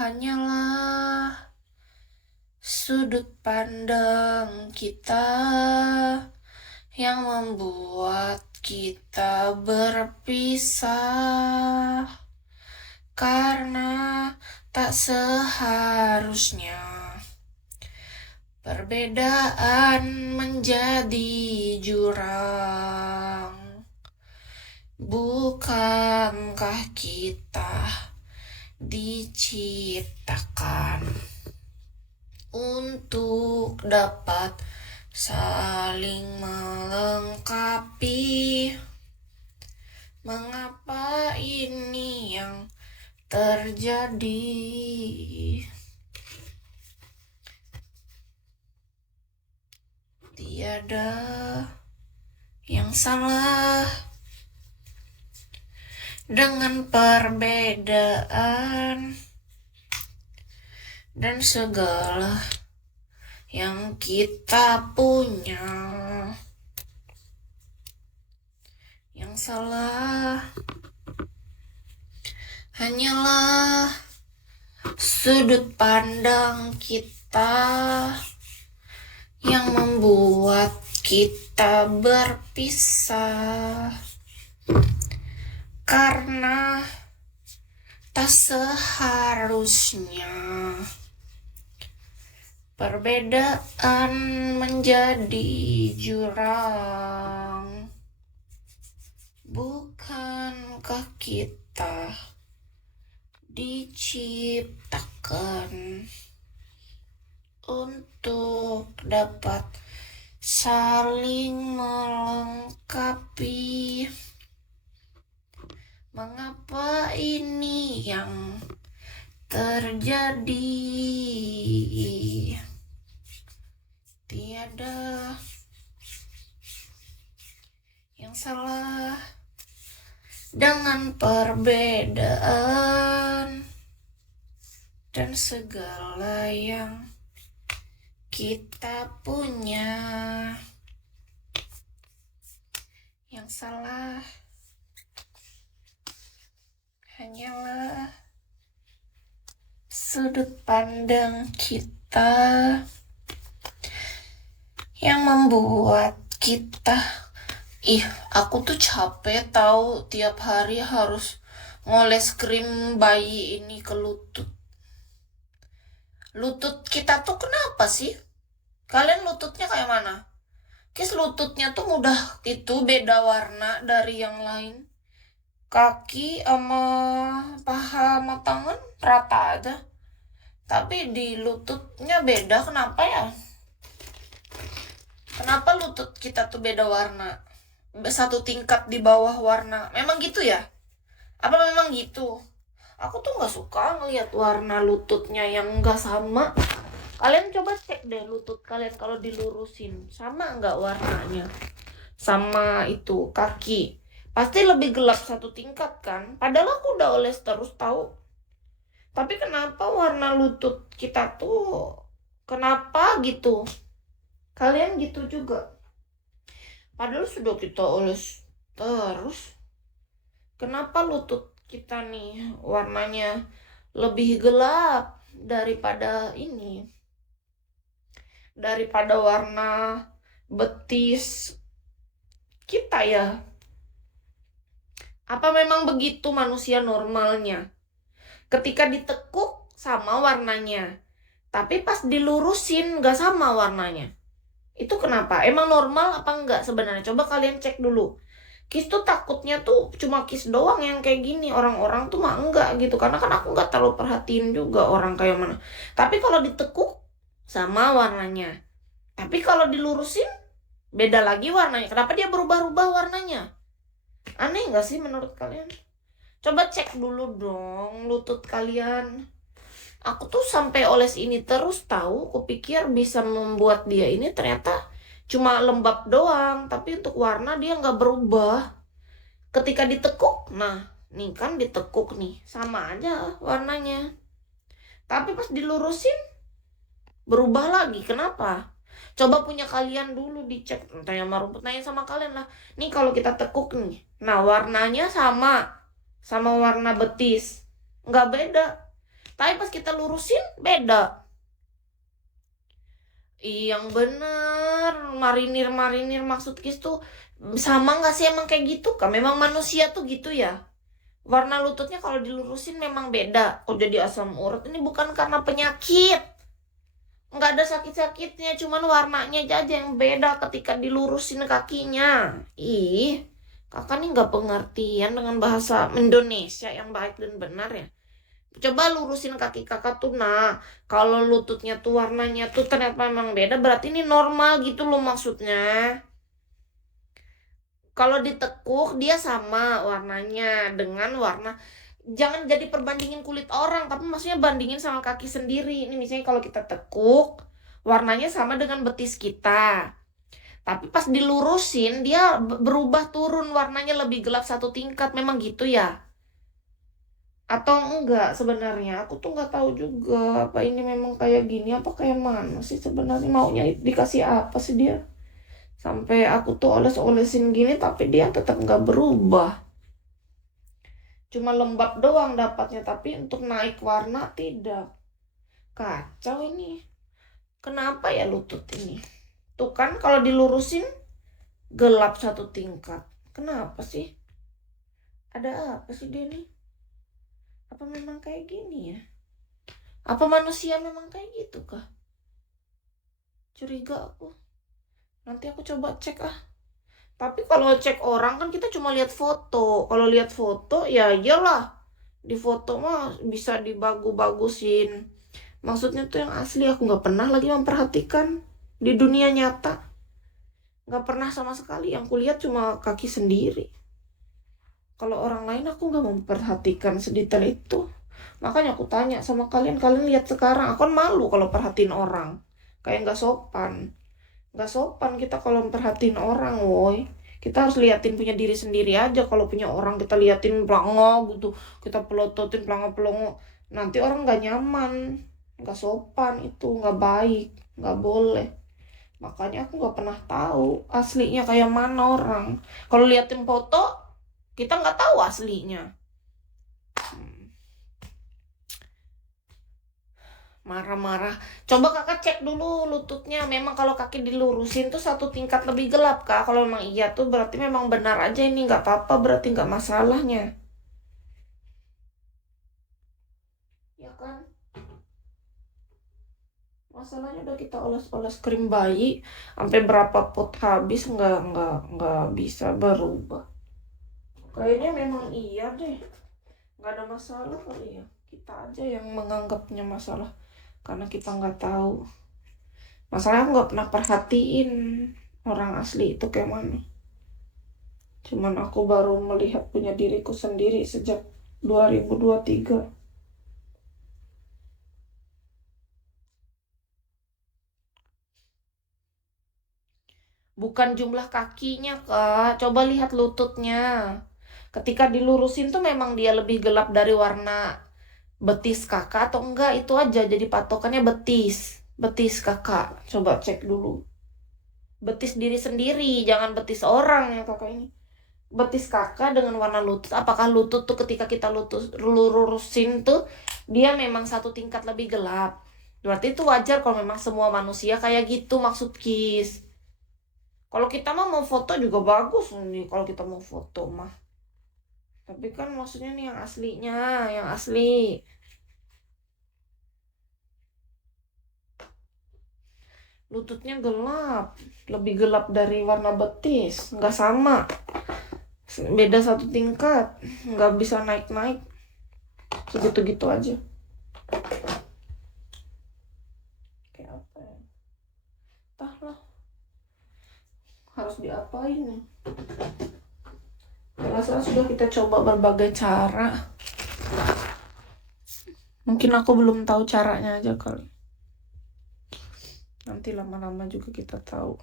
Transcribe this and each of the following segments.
hanyalah sudut pandang kita yang membuat kita berpisah, karena tak seharusnya perbedaan menjadi jurang. Bukankah kita diciptakan untuk dapat saling melengkapi? Mengapa ini yang terjadi? Tiada yang salah dengan perbedaan dan segala yang kita punya. Yang salah hanyalah sudut pandang kita yang membuat kita berpisah, karena tak seharusnya perbedaan menjadi jurang. Bukankah kita diciptakan untuk dapat saling melengkapi? Mengapa ini yang terjadi? Tiada yang salah dengan perbedaan dan segala yang kita punya. Yang salah hanyalah sudut pandang kita yang membuat kita aku tuh capek tahu tiap hari harus ngoles krim bayi ini ke lutut. Lutut kita tuh kenapa sih? Kalian lututnya kayak mana? Kis lututnya tuh mudah itu beda warna dari yang lain. Kaki sama paha sama tangan rata aja. Tapi di lututnya beda, kenapa ya? Kenapa lutut kita tuh beda warna? Satu tingkat di bawah warna. Memang gitu ya? Apa memang gitu? Aku tuh gak suka ngeliat warna lututnya yang gak sama. Kalian coba cek deh lutut kalian kalau dilurusin. Sama gak warnanya? Sama itu kaki. Pasti lebih gelap satu tingkat kan? Padahal aku udah oles terus tahu. Tapi kenapa warna lutut kita tuh kenapa gitu? Kalian gitu juga? Padahal sudah kita oles terus. Kenapa lutut kita nih warnanya lebih gelap daripada ini? Daripada warna betis kita ya? Apa memang begitu manusia normalnya? Ketika ditekuk sama warnanya, tapi pas dilurusin gak sama warnanya. Itu kenapa? Emang normal apa enggak sebenarnya? Coba kalian cek dulu. Kis tuh takutnya tuh cuma Kis doang yang kayak gini. Orang-orang tuh mah enggak gitu. Karena kan aku enggak terlalu perhatiin juga orang kayak mana. Tapi kalau ditekuk sama warnanya. Tapi kalau dilurusin beda lagi warnanya. Kenapa dia berubah-ubah warnanya? Aneh enggak sih menurut kalian? Coba cek dulu dong lutut kalian. Aku tuh sampai oles ini terus tahu, kupikir bisa membuat dia ini ternyata cuma lembab doang, tapi untuk warna dia nggak berubah. Ketika ditekuk, nah nih kan ditekuk nih, sama aja warnanya. Tapi pas dilurusin berubah lagi, kenapa? Coba punya kalian dulu dicek, tanya sama rumput, nanya sama kalian lah. Nih kalau kita tekuk nih, nah warnanya sama warna betis, nggak beda. Tapi pas kita lurusin beda. Yang bener, marinir maksud Kis tuh sama nggak sih emang kayak gitu kan? Memang manusia tuh gitu ya. Warna lututnya kalau dilurusin memang beda. Oh jadi asam urat ini bukan karena penyakit. Nggak ada sakit-sakitnya, cuman warnanya aja yang beda ketika dilurusin kakinya. Ih, kakak nih nggak pengertian dengan bahasa Indonesia yang baik dan benar ya. Coba lurusin kaki kakak tuh, nah kalau lututnya tuh warnanya tuh ternyata memang beda, berarti ini normal gitu loh maksudnya. Kalau ditekuk dia sama warnanya dengan warna, jangan jadi perbandingin kulit orang, tapi maksudnya bandingin sama kaki sendiri. Ini misalnya kalau kita tekuk warnanya sama dengan betis kita, tapi pas dilurusin dia berubah turun warnanya lebih gelap satu tingkat, memang gitu ya? Atau enggak sebenarnya? Aku tuh nggak tahu juga apa ini memang kayak gini apa kayak mana sih sebenarnya, maunya dikasih apa sih dia? Sampai aku tuh oles-olesin gini tapi dia tetap nggak berubah. Cuma lembab doang dapatnya, tapi untuk naik warna tidak. Kacau ini. Kenapa ya lutut ini? Tuh kan kalau dilurusin gelap satu tingkat. Kenapa sih? Ada apa sih dia nih? Apa memang kayak gini ya? Apa manusia memang kayak gitu kah? Curiga aku. Nanti aku coba cek ah. Tapi kalau cek orang kan kita cuma lihat foto. Kalau lihat foto ya iyalah. Di foto mah bisa dibagus-bagusin. Maksudnya tuh yang asli aku nggak pernah lagi memperhatikan di dunia nyata. Nggak pernah sama sekali. Yang kulihat cuma kaki sendiri. Kalau orang lain aku nggak memperhatikan sedetail itu. Makanya aku tanya sama kalian, kalian lihat sekarang. Aku kan malu kalau perhatiin orang. Kayak nggak sopan. Nggak sopan kita kalau memperhatiin orang, woi. Kita harus liatin punya diri sendiri aja. Kalau punya orang kita liatin pelongo gitu, kita pelototin pelongo-pelongo, nanti orang nggak nyaman, nggak sopan, itu nggak baik, nggak boleh. Makanya aku nggak pernah tahu aslinya kayak mana orang. Kalau liatin foto kita nggak tahu aslinya. Marah-marah. Coba kakak cek dulu lututnya. Memang kalau kaki dilurusin tuh satu tingkat lebih gelap kak. Kalau memang iya tuh berarti memang benar aja, ini nggak apa-apa, berarti nggak masalahnya. Ya kan? Masalahnya udah kita oles-oles krim bayi sampai berapa pot habis nggak bisa berubah. Kayaknya memang iya deh. Nggak ada masalah kali ya. Kita aja yang menganggapnya masalah karena kita nggak tahu. Masalahnya aku nggak pernah perhatiin orang asli itu kayak mana. Cuman aku baru melihat punya diriku sendiri sejak 2023. Bukan jumlah kakinya, Kak. Coba lihat lututnya. Ketika dilurusin tuh memang dia lebih gelap dari warna betis kakak atau enggak, itu aja jadi patokannya betis. Betis kakak. Coba cek dulu. Betis diri sendiri, jangan betis orang yang kakak ini. Betis kakak dengan warna lutut, apakah lutut tuh ketika kita lurusin tuh dia memang satu tingkat lebih gelap, berarti itu wajar kalau memang semua manusia kayak gitu maksud Kis. Kalau kita mah mau foto juga bagus nih kalau kita mau foto mah, tapi kan maksudnya nih yang aslinya, yang asli. Lututnya gelap, lebih gelap dari warna betis, nggak sama, beda satu tingkat, nggak bisa naik-naik, segitu-gitu aja. Kayak apa ya? Entahlah, harus diapain ya? Jelas-jelas sudah kita coba berbagai cara. Mungkin aku belum tahu caranya aja kali. Nanti lama-lama juga kita tahu.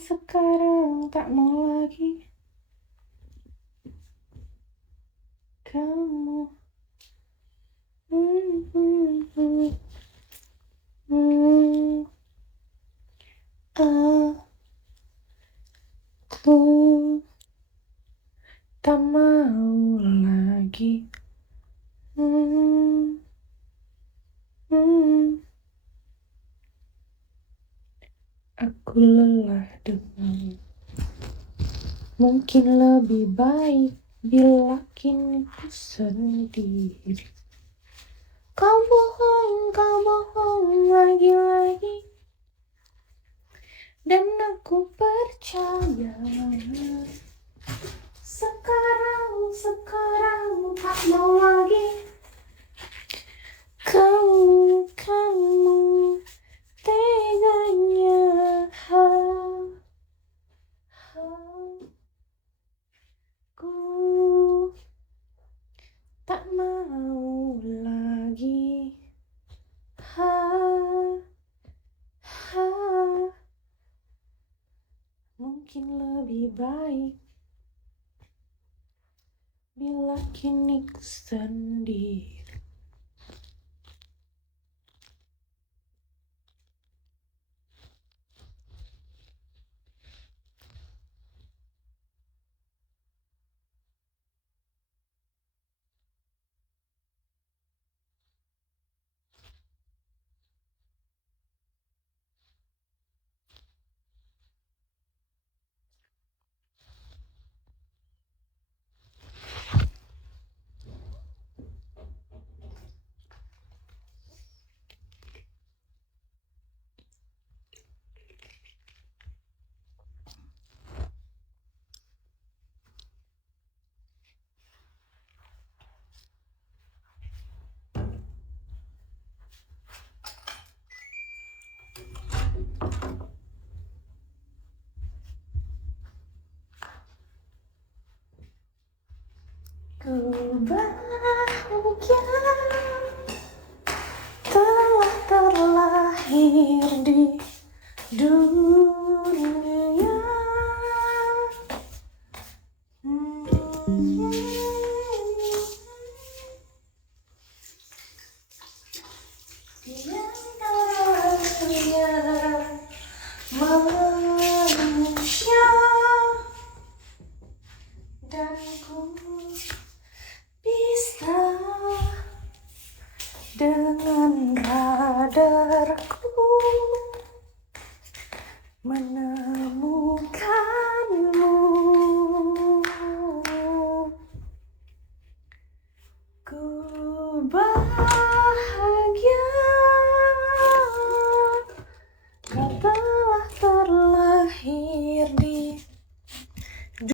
Sekarang tak mau lagi kamu. Aku tak mau lagi. Aku lelah dengan. Mungkin lebih baik bila kini ku sendiri. Kau bohong lagi-lagi. Dan aku percaya. Sekarang tak mau lagi. Kamu teganya. Ku tak mau lagi. Mungkin lebih baik bila kini ku sendiri. Ku bahagia telah terlahir di dunia. Manusia dan ku bisa dengan radarku menemukanmu. Ku